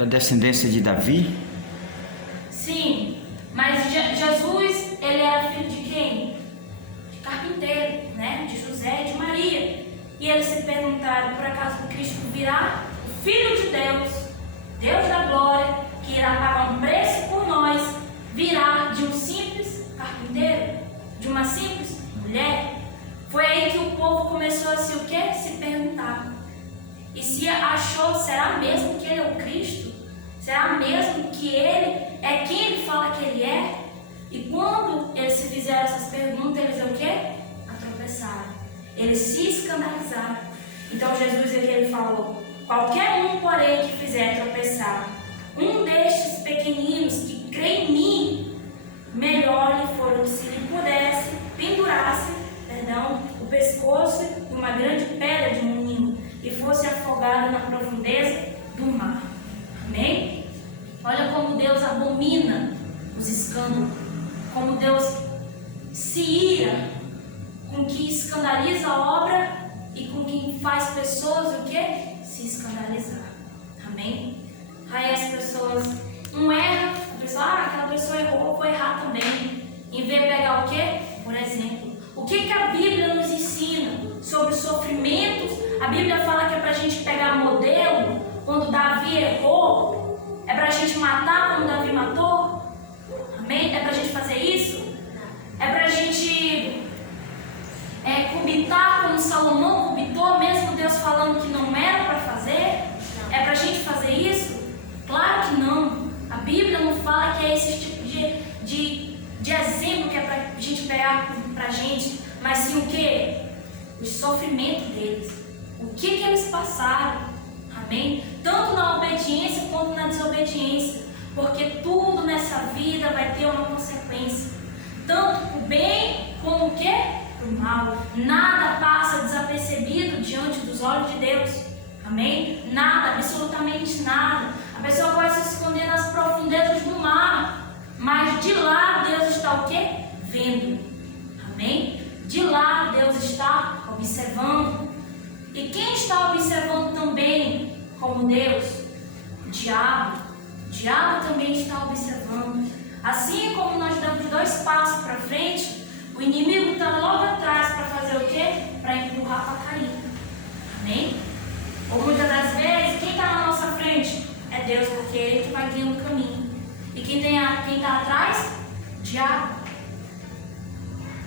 da descendência de Davi? Sim, mas Jesus, ele era filho de quem? De carpinteiro, né? De José, de Maria. E eles se perguntaram, por acaso o Cristo virá? O Filho de Deus, Deus da glória, que irá pagar um preço por nós, virá de um simples carpinteiro? De uma simples mulher? Foi aí que o povo começou a se o quê? Se perguntar. E se achou, será mesmo que ele é o Cristo? Será mesmo que ele é quem ele fala que ele é? E quando eles se fizeram essas perguntas, eles o quê? Tropeçaram. Eles se escandalizaram. Então Jesus aqui ele falou: qualquer um, porém, que fizer tropeçar um destes pequeninos que crê em mim, melhor lhe fora se lhe pudesse pendurasse, o pescoço de uma grande pedra de moinho e fosse afogado na profundeza do mar. Amém? Olha como Deus abomina os escândalos, como Deus se ira com quem escandaliza a obra e com quem faz pessoas o quê? Se escandalizar. Amém? Aí as pessoas não erram, a pessoa, aquela pessoa errou, vou errar também. Em vez de pegar o quê? Por exemplo, o que a Bíblia nos ensina sobre sofrimentos? A Bíblia fala que é para a gente pegar modelo quando Davi errou, é para a gente matar como Davi matou? Amém? É para a gente fazer isso? É para a gente cubitar como Salomão cubitou, mesmo Deus falando que não era para fazer? É para a gente fazer isso? Claro que não. A Bíblia não fala que é esse tipo de exemplo que é para a gente pegar para a gente, mas sim o que? O sofrimento deles. O que eles passaram. Amém? Tanto na obediência quanto na desobediência. Porque tudo nessa vida vai ter uma consequência. Tanto o bem como o que? O mal. Nada passa desapercebido diante dos olhos de Deus. Amém? Nada, absolutamente nada. A pessoa pode se esconder nas profundezas do mar, mas de lá Deus está o quê? Vendo. Amém? De lá Deus está observando. E quem está observando também como Deus? O diabo. O diabo também está observando. Assim como nós damos 2 passos para frente, o inimigo está logo atrás para fazer o quê? Para empurrar para cair. Amém? Ou muitas das vezes, quem está na nossa frente? É Deus, porque é Ele que vai guiando o caminho. E quem está atrás? O diabo.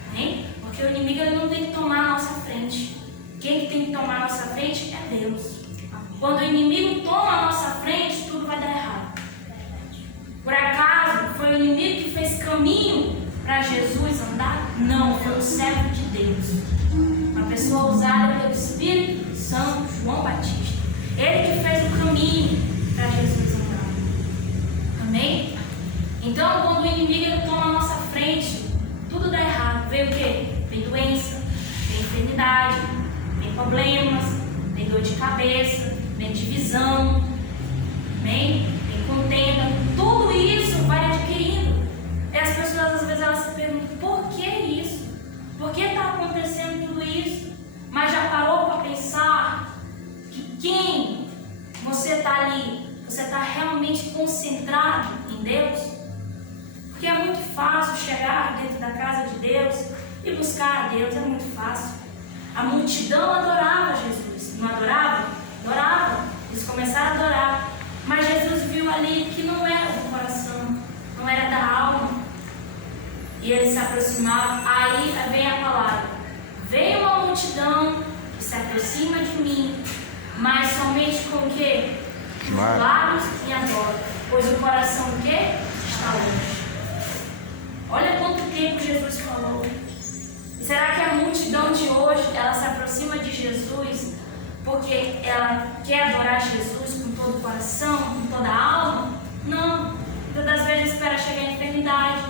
Amém? Porque o inimigo ele não tem que tomar a nossa frente. Quem que tem que tomar a nossa frente é Deus. Quando o inimigo toma a nossa frente, tudo vai dar errado. Por acaso, foi o inimigo que fez caminho para Jesus andar? Não, foi o servo de Deus. Uma pessoa usada pelo Espírito Santo, João Batista. Ele que fez o caminho para Jesus andar. Amém? Então, quando o inimigo ele toma a nossa frente, tudo dá errado. Vem o quê? Vem doença, vem enfermidade, vem problemas, vem dor de cabeça, vem divisão, amém? Vem contenda. Tudo isso vai adquirindo. E as pessoas às vezes elas se perguntam: por que isso? Por que está acontecendo tudo isso? Mas já parou para pensar que quem você está ali, você está realmente concentrado em Deus? Porque é muito fácil chegar dentro da casa de Deus e buscar a Deus, é muito fácil. A multidão adorava Jesus, não adorava? Adorava. Eles começaram a adorar, mas Jesus viu ali que não era do coração, não era da alma. E ele se aproximava, aí vem a palavra: veio uma multidão que se aproxima de mim, mas somente com o quê? Os lábios e adora, pois o coração o quê? Está longe. Olha quanto tempo Jesus falou. E será que a multidão de hoje, ela se aproxima de Jesus porque ela quer adorar Jesus com todo o coração, com toda a alma? Não. Muitas das vezes espera chegar a enfermidade,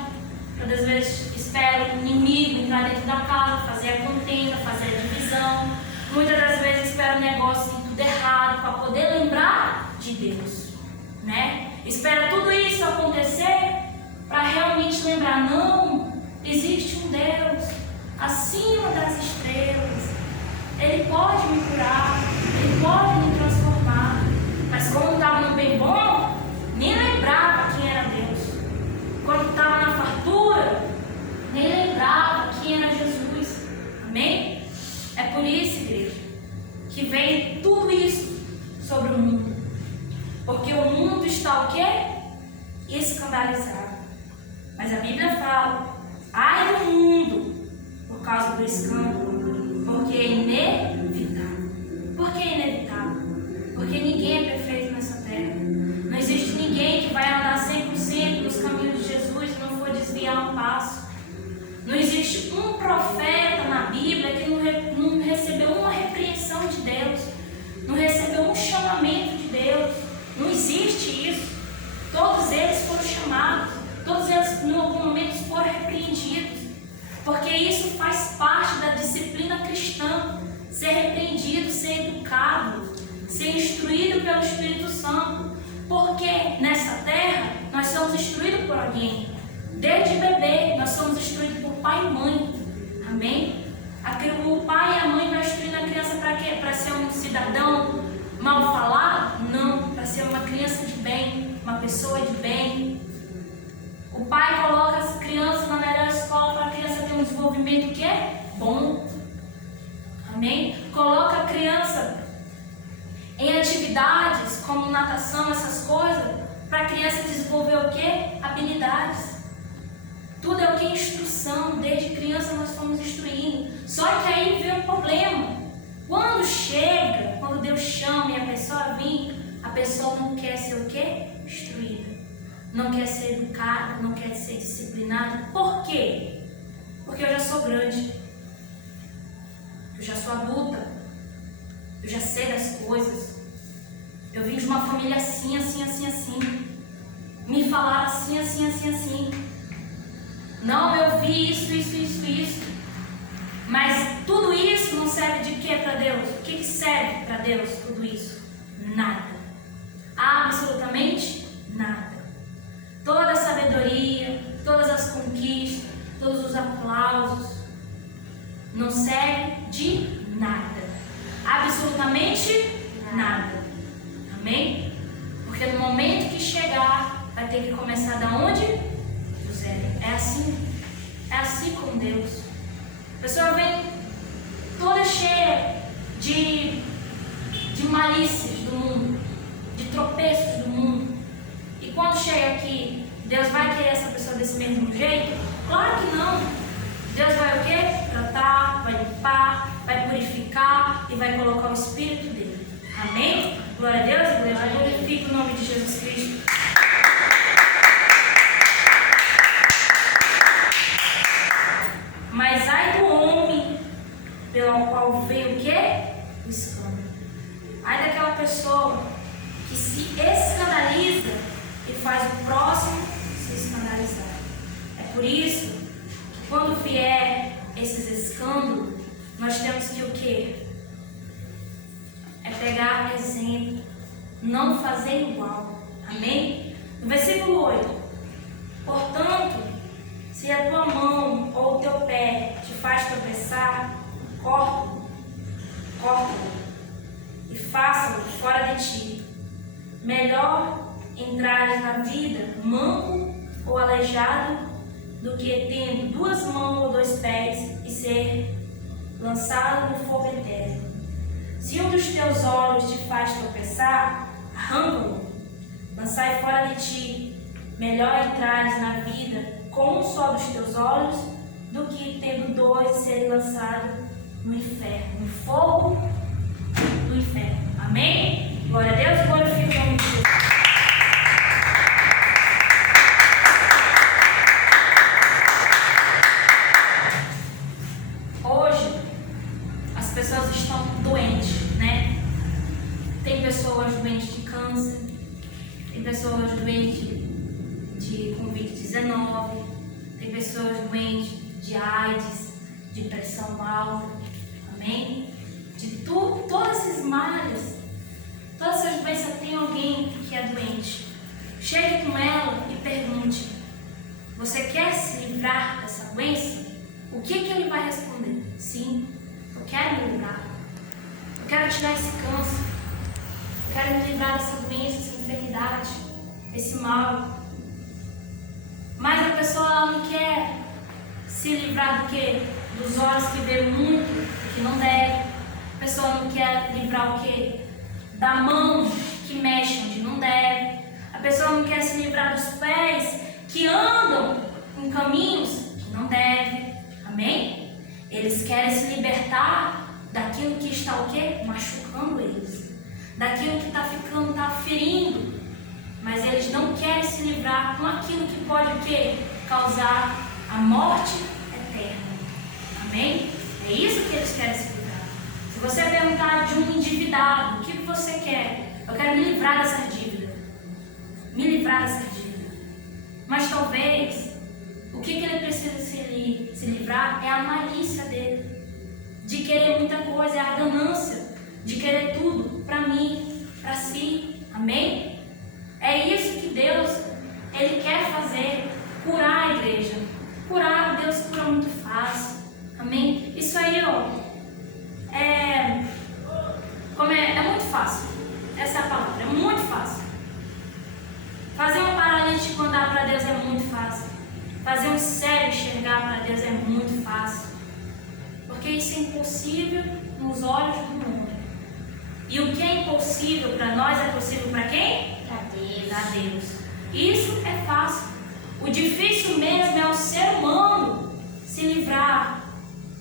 muitas das vezes espera o inimigo entrar dentro da casa, fazer a contenda, fazer a divisão. Muitas das vezes espera o negócio tudo errado para poder lembrar de Deus, né? Espera tudo isso acontecer para realmente lembrar: não, existe um Deus acima das estrelas. Ele pode me curar, Ele pode me transformar. Mas como estava no bem bom, por causa do escândalo, porque é inevitável. Por que é inevitável? Porque ninguém é perfeito nessa terra. Não existe ninguém que vai andar 100% nos caminhos de Jesus e não for desviar um passo. Não existe um profeta na Bíblia que não recebeu uma repreensão de Deus, não recebeu um chamamento de Deus. Não existe isso. Todos eles foram chamados, todos eles em algum momento foram repreendidos, porque isso faz parte da disciplina cristã, ser repreendido, ser educado, ser instruído pelo Espírito Santo, porque nessa terra nós somos instruídos por alguém. Desde bebê nós somos instruídos por pai e mãe, amém? O pai e a mãe vai instruindo a criança para quê? Para ser um cidadão mal falado? Não, para ser uma criança de bem, uma pessoa de bem. O pai coloca as crianças na melhor escola para a criança ter um desenvolvimento que é bom, amém? Coloca a criança em atividades como natação, essas coisas, para a criança desenvolver o quê? Habilidades. Tudo é o que? Instrução. Desde criança nós fomos instruindo. Só que aí vem o problema. Quando chega, quando Deus chama e a pessoa vem, a pessoa não quer ser o quê? Instruída. Não quer ser educada, não quer ser disciplinada. Por quê? Porque eu já sou grande. Eu já sou adulta. Eu já sei das coisas. Eu vim de uma família assim, assim, assim, assim. Me falaram assim, assim, assim, assim. Não, eu vi isso. Mas tudo isso não serve de quê para Deus? O que serve para Deus tudo isso? Nada. Absolutamente nada. Toda a sabedoria, todas as conquistas, todos os aplausos, não serve de nada. Absolutamente nada. Amém? Porque no momento que chegar, vai ter que começar da onde? É assim com Deus. A pessoa vem toda cheia de malícias do mundo, de tropeços do mundo. E quando chega aqui, Deus vai querer essa pessoa desse mesmo jeito? Claro que não. Deus vai o quê? Tratar, vai limpar, vai purificar e vai colocar o Espírito dele. Amém? Glória a Deus, igreja. Glorifique o nome de Jesus Cristo. Mas ai do homem pelo qual veio o quê? O escândalo. Ai daquela pessoa que se escandaliza e faz o próximo se escandalizar. É por isso que quando vier esses escândalos, nós temos que o quê? É pegar exemplo, não fazer igual. Amém? No versículo 8. Portanto, se a tua mão ou o teu pé te faz tropeçar, corta-o e faça-o fora de ti. Melhor entrares na vida manco ou aleijado do que tendo 2 mãos ou 2 pés e ser lançado no fogo eterno. Se um dos teus olhos te faz tropeçar, arranca-o, lançai fora de ti. Melhor entrares na vida com um só dos teus olhos, do que tendo 2 serem lançados no inferno, no fogo do inferno. Amém? Glória a Deus, glorifique o nome de Jesus. Hoje, as pessoas estão doentes, né? Tem pessoas doentes de câncer, tem pessoas doentes de Covid-19, tem pessoas doentes de AIDS, de pressão alta, amém? De tudo, todos esses males, todas essas doenças, tem alguém que é doente. Chegue com ela e pergunte: você quer se livrar dessa doença? O que ele vai responder? Sim, eu quero me livrar. Eu quero tirar esse câncer. Eu quero me livrar dessa doença, dessa enfermidade, desse mal. Mas a pessoa ela não quer se livrar do quê? Dos olhos que vê muito e que não deve. A pessoa não quer livrar o quê? Da mão que mexe onde não deve. A pessoa não quer se livrar dos pés que andam em caminhos que não deve. Amém? Eles querem se libertar daquilo que está o quê? Machucando eles. Daquilo que está ferindo. Mas eles não querem se livrar com aquilo que pode o quê? Causar a morte eterna. Amém? É isso que eles querem se livrar. Se você perguntar de um endividado, o que você quer? Eu quero me livrar dessa dívida. Me livrar dessa dívida. Mas talvez, o que ele precisa se livrar é a malícia dele. De querer muita coisa, é a ganância. De querer tudo para mim, para si. Amém? É isso que Deus, Ele quer fazer. Curar a igreja. Curar, Deus cura muito fácil. Amém? Isso aí, ó, é muito fácil. Essa é a palavra, é muito fácil. Fazer um paralítico andar para Deus é muito fácil. Fazer um cego enxergar para Deus é muito fácil. Porque isso é impossível nos olhos do homem. E o que é impossível para nós é possível para quem? Para Deus. Para Deus. Isso é fácil. O difícil mesmo é o ser humano se livrar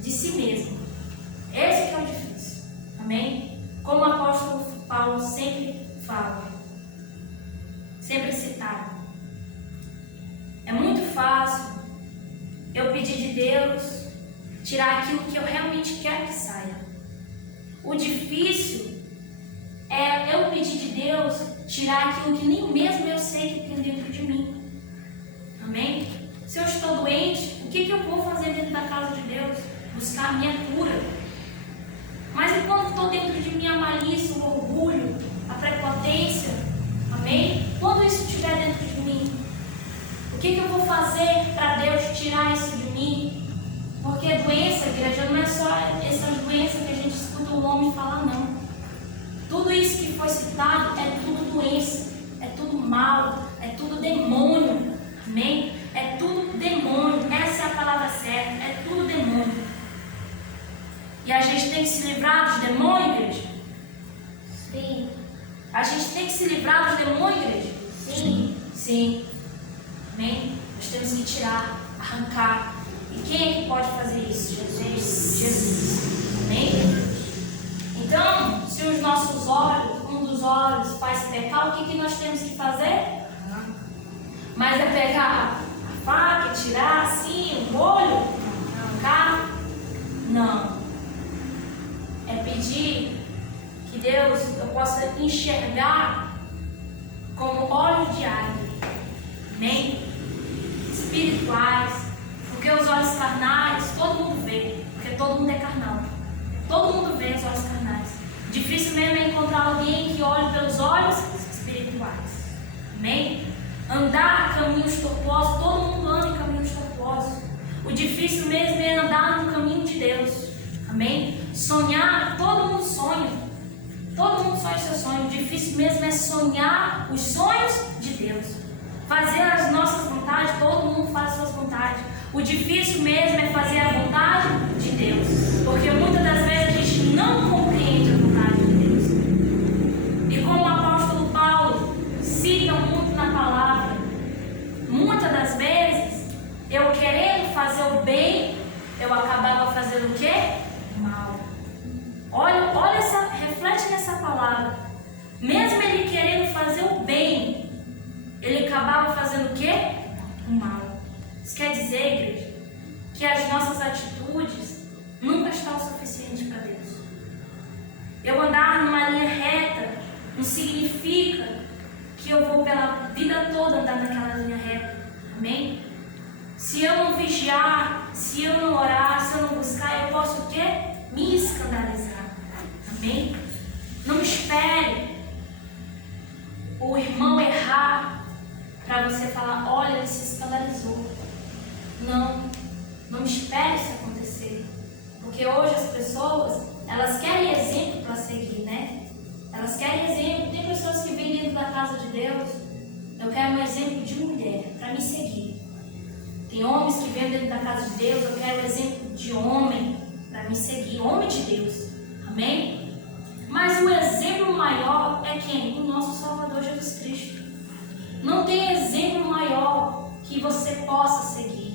de si mesmo. Esse que é o difícil. Amém? Como o apóstolo Paulo sempre fala, sempre citado. É muito fácil eu pedir de Deus tirar aquilo que eu realmente quero que saia. O difícil é eu pedir de Deus tirar aquilo que nem mesmo eu sei que tem dentro de mim. Amém? Se eu estou doente, o que eu vou fazer dentro da casa de Deus? Buscar a minha cura. Mas enquanto estou dentro de mim a malícia, o orgulho, a prepotência, amém? Quando isso estiver dentro de mim, o que eu vou fazer para Deus tirar isso de mim? Porque a doença, igreja, não é só essas doenças que a gente escuta o homem falar, não. Tudo isso que foi citado é tudo doença, é tudo mal, é tudo demônio. Amém? É tudo demônio. Essa é a palavra certa. É tudo demônio. E a gente tem que se livrar dos demônios, igreja? Sim. A gente tem que se livrar dos demônios, igreja? Sim. Sim. Amém? Nós temos que tirar, arrancar. E quem é que pode fazer isso? Jesus. Jesus. Amém? Então, se os nossos olhos, um dos olhos faz pecar, o que nós temos que fazer? Mas é pegar a faca, tirar assim o olho, arrancar? Não. É pedir que Deus eu possa enxergar como olhos de águia. Amém? Espirituais. Porque os olhos carnais, todo mundo vê. Porque todo mundo é carnal. Todo mundo vê os olhos carnais. Difícil mesmo é encontrar alguém que olhe pelos olhos espirituais. Amém? Andar caminhos tortuosos, todo mundo anda em caminhos tortuosos. O difícil mesmo é andar no caminho de Deus. Amém? Sonhar, todo mundo sonha. Todo mundo sonha seu sonho. O difícil mesmo é sonhar os sonhos de Deus. Fazer as nossas vontades, todo mundo faz as suas vontades. O difícil mesmo é fazer a vontade de Deus. Porque muitas das vezes a gente não compreende a vontade de Deus. E como o apóstolo Paulo cita muito na palavra, muitas das vezes, eu querendo fazer o bem, eu acabava fazendo o quê? Mal. Olha reflete nessa palavra. Mesmo ele querendo fazer o bem, ele acabava fazendo o quê? O mal. Isso quer dizer, igreja, que as nossas atitudes nunca estão suficientes para Deus. Eu andar numa linha reta não significa que eu vou pela vida toda andar naquela linha reta. Amém? Se eu não vigiar, se eu não orar, se eu não buscar, eu posso o quê? Me escandalizar. Amém? Não espere o irmão errar para você falar, olha, ele se escandalizou. Não espere isso acontecer. Porque hoje as pessoas, elas querem exemplo para seguir, né? Elas querem exemplo. Tem pessoas que vêm dentro da casa de Deus. Eu quero um exemplo de mulher para me seguir. Tem homens que vêm dentro da casa de Deus. Eu quero um exemplo de homem para me seguir. Homem de Deus. Amém? Mas o exemplo maior é quem? O nosso Salvador Jesus Cristo. Não tem exemplo maior que você possa seguir.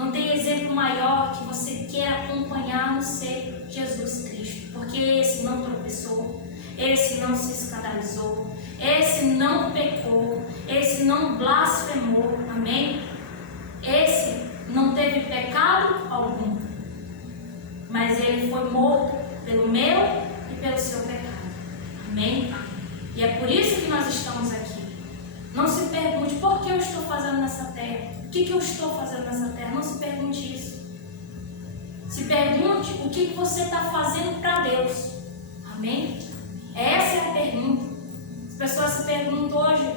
Não tem exemplo maior que você queira acompanhar no ser Jesus Cristo. Porque esse não tropeçou, esse não se escandalizou, esse não pecou, esse não blasfemou. Amém? Esse não teve pecado algum. Mas ele foi morto pelo meu e pelo seu pecado. Amém? E é por isso que nós estamos aqui. Não se pergunte por que eu estou fazendo nessa terra. O que eu estou fazendo nessa terra? Não se pergunte isso. Se pergunte o que você está fazendo para Deus. Amém? Essa é a pergunta. As pessoas se perguntam hoje: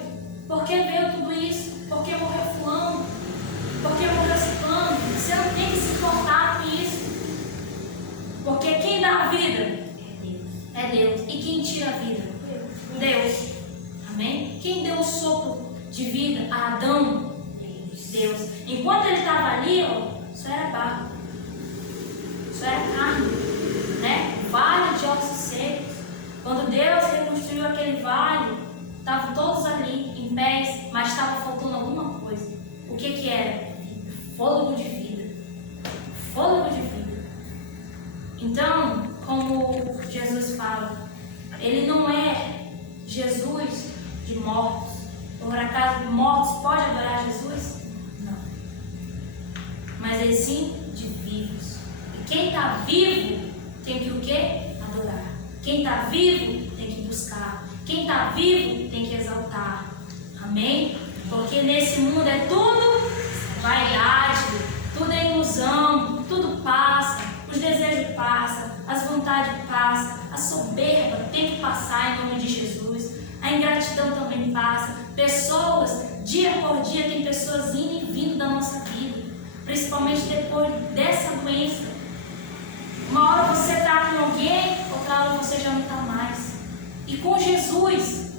por que veio tudo isso? Por que morreu fulano? Por que morreu ciclano? Você não tem que se importar com isso. Porque quem dá a vida é Deus. E quem tira a vida? Deus. Amém? Quem deu o sopro de vida a Adão? Deus. Enquanto ele estava ali, só era barro. Só era carne. Né? Vale de ossos secos. Quando Deus reconstruiu aquele vale, estavam todos ali, em pés, mas estava faltando alguma coisa. O que era? Fôlego de vida. Fôlego de vida. Então, como Jesus fala, ele não é Jesus de mortos. Por acaso mortos podem adorar Jesus? Não. Mas ele sim de vivos. E quem está vivo tem que o quê? Adorar. Quem está vivo tem que buscar. Quem está vivo tem que exaltar. Amém? Porque nesse mundo é tudo vaidade, tudo é ilusão, tudo passa, os desejos passam, as vontades passam, a soberba tem que passar em nome de Jesus, a ingratidão também passa. Pessoas, dia por dia, tem pessoas indo e vindo da nossa vida, principalmente depois dessa doença. Uma hora você está com alguém, outra hora você já não está mais. E com Jesus,